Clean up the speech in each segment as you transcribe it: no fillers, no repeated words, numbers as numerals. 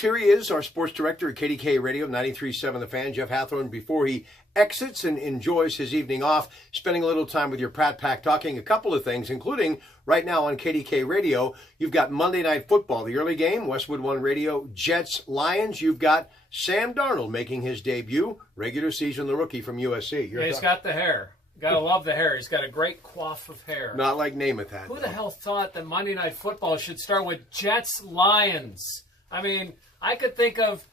Here he is, our sports director at Kdka Radio, 93.7 The Fan, Jeff Hathorn, before he exits and enjoys his evening off, spending a little time with your Pratte Pack, talking a couple of things, including right now on Kdka Radio, you've got Monday Night Football, the early game, Westwood 1 Radio, Jets, Lions. You've got Sam Darnold making his debut, regular season, the rookie from USC. Yeah, he's got the hair. Gotta love the hair. He's got a great coif of hair. Not like Namath had. Who the hell thought that Monday Night Football should start with Jets, Lions? I mean, I could think of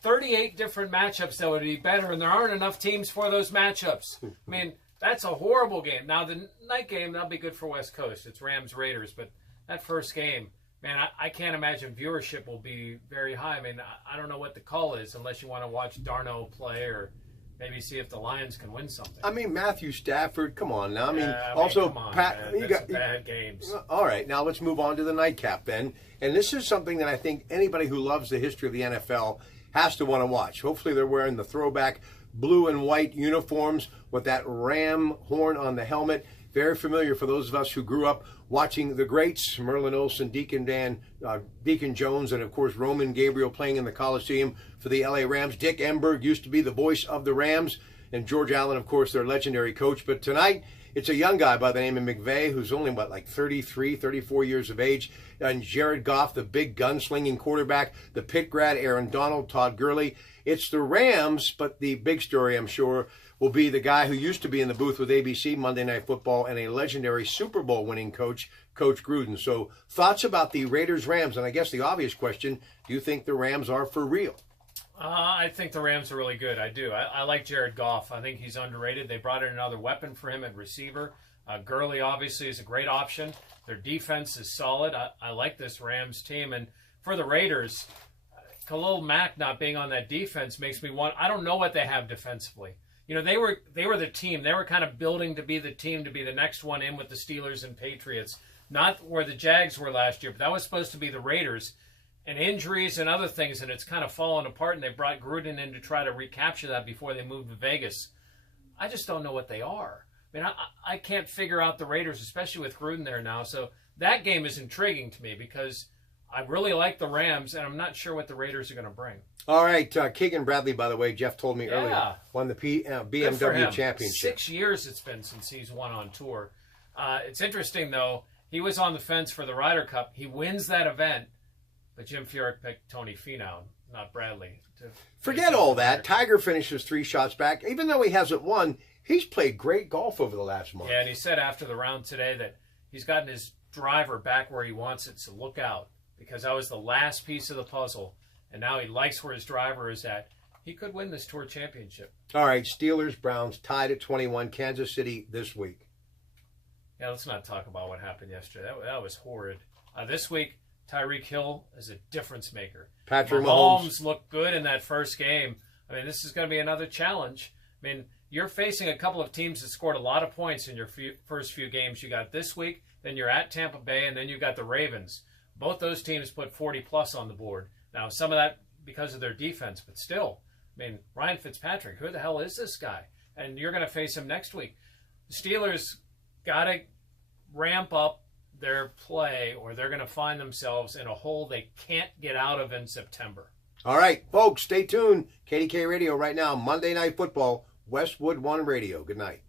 38 different matchups that would be better, and there aren't enough teams for those matchups. I mean, that's a horrible game. Now, the night game, that'll be good for West Coast. It's Rams-Raiders, but that first game, man, I can't imagine viewership will be very high. I mean, I don't know what the call is unless you want to watch Darno play or maybe see if the Lions can win something. I mean, Matthew Stafford, come on now. Also, come on, Pat, you got bad games. All right, now let's move on to the nightcap then. And this is something that I think anybody who loves the history of the NFL has to want to watch. Hopefully they're wearing the throwback blue and white uniforms with that ram horn on the helmet. Very familiar for those of us who grew up watching the greats, Merlin Olsen, Deacon Jones, and of course Roman Gabriel playing in the Coliseum for the LA Rams. Dick Enberg used to be the voice of the Rams, and George Allen, of course, their legendary coach. But tonight, it's a young guy by the name of McVay, who's only, 33, 34 years of age, and Jared Goff, the big gunslinging quarterback, the Pitt grad, Aaron Donald, Todd Gurley. It's the Rams, but the big story, I'm sure, will be the guy who used to be in the booth with ABC Monday Night Football and a legendary Super Bowl winning coach, Coach Gruden. So thoughts about the Raiders-Rams, and I guess the obvious question, do you think the Rams are for real? I think the Rams are really good. I do. I like Jared Goff. I think he's underrated. They brought in another weapon for him at receiver. Gurley, obviously, is a great option. Their defense is solid. I like this Rams team. And for the Raiders, Khalil Mack not being on that defense makes me want – I don't know what they have defensively. You know, they were the team. They were kind of building to be the team, to be the next one in with the Steelers and Patriots. Not where the Jags were last year, but that was supposed to be the Raiders. And injuries and other things, and it's kind of fallen apart, and they brought Gruden in to try to recapture that before they moved to Vegas. I just don't know what they are. I mean, I can't figure out the Raiders, especially with Gruden there now. So that game is intriguing to me because I really like the Rams, and I'm not sure what the Raiders are going to bring. All right, Keegan Bradley, by the way, Jeff told me earlier, won the BMW championship. 6 years it's been since he's won on tour. It's interesting, though. He was on the fence for the Ryder Cup. He wins that event. But Jim Furyk picked Tony Finau, not Bradley. Forget all that. Tiger finishes 3 shots back. Even though he hasn't won, he's played great golf over the last month. Yeah, and he said after the round today that he's gotten his driver back where he wants it, so look out. Because that was the last piece of the puzzle, and now he likes where his driver is at. He could win this tour championship. All right, Steelers-Browns tied at 21, Kansas City this week. Yeah, let's not talk about what happened yesterday. That was horrid. This week, Tyreek Hill is a difference maker. Patrick Mahomes looked good in that first game. I mean, this is going to be another challenge. I mean, you're facing a couple of teams that scored a lot of points in your first few games. You got this week, then you're at Tampa Bay, and then you got the Ravens. Both those teams put 40-plus on the board. Now, some of that because of their defense, but still, I mean, Ryan Fitzpatrick, who the hell is this guy? And you're going to face him next week. The Steelers got to ramp up their play, or they're going to find themselves in a hole they can't get out of in September. All right, folks, stay tuned. Kdka Radio right now, Monday Night Football, Westwood 1 Radio. Good night.